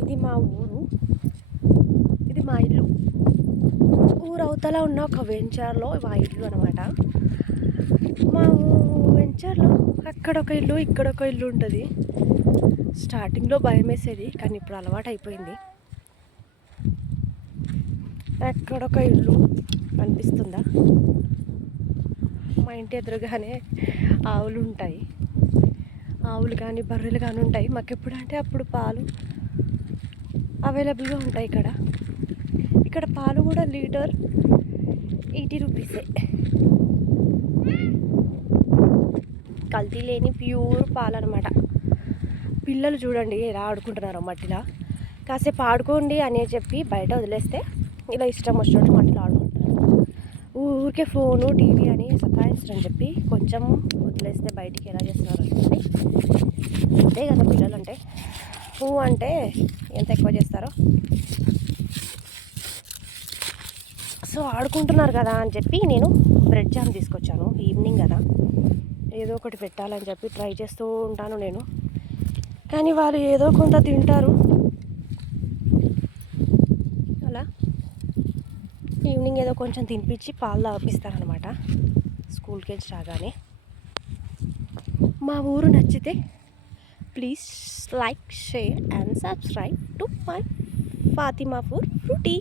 ఇది మా ఊరు, ఇది మా ఇల్లు. ఊరు అవతల ఉన్న ఒక వెంచర్లో మా ఇల్లు అనమాట. మా వెంచర్లో అక్కడొక ఇల్లు ఇక్కడొక ఇల్లు ఉంటుంది. స్టార్టింగ్లో భయం వేసేది, కానీ ఇప్పుడు అలవాటు అయిపోయింది. ఎక్కడొక ఇల్లు కనిపిస్తుందా? మా ఇంటి ఎదురుగానే ఆవులు ఉంటాయి. ఆవులు కానీ బర్రెలు కానీ ఉంటాయి. మాకు ఎప్పుడంటే అప్పుడు పాలు అవైలబుల్గా ఉంటాయి. ఇక్కడ పాలు కూడా లీటర్ 80 రూపీసే. కల్తీ లేని ప్యూర్ పాలు అనమాట. పిల్లలు చూడండి ఎలా ఆడుకుంటున్నారో మట్టిలో. కాసేపు ఆడుకోండి అని చెప్పి బయట వదిలేస్తే ఇలా ఇష్టం వచ్చినట్టు మట్టిలో ఆడుకుంటున్నారు. ఊరికే ఫోను టీవీ అని సతాయిస్తారని చెప్పి కొంచెం వదిలేస్తే బయటికి ఎలా చేస్తున్నారు అని చెప్పి. అంతే కదా పిల్లలు అంటే. పువ్వు అంటే ఎంత ఎక్కువ చేస్తారో. సో ఆడుకుంటున్నారు కదా అని చెప్పి నేను బ్రెడ్ జామ్ తీసుకొచ్చాను. ఈవినింగ్ కదా, ఏదో ఒకటి పెట్టాలని చెప్పి ట్రై చేస్తూ ఉంటాను నేను. కానీ వాళ్ళు ఏదో కొంత తింటారు. అలా ఈవినింగ్ ఏదో కొంచెం తినిపించి పాలు తాపిస్తారనమాట స్కూల్కి వెళ్ళి రాగానే. మా ఊరు నచ్చితే please like, share and subscribe to my Fatimapur frutti.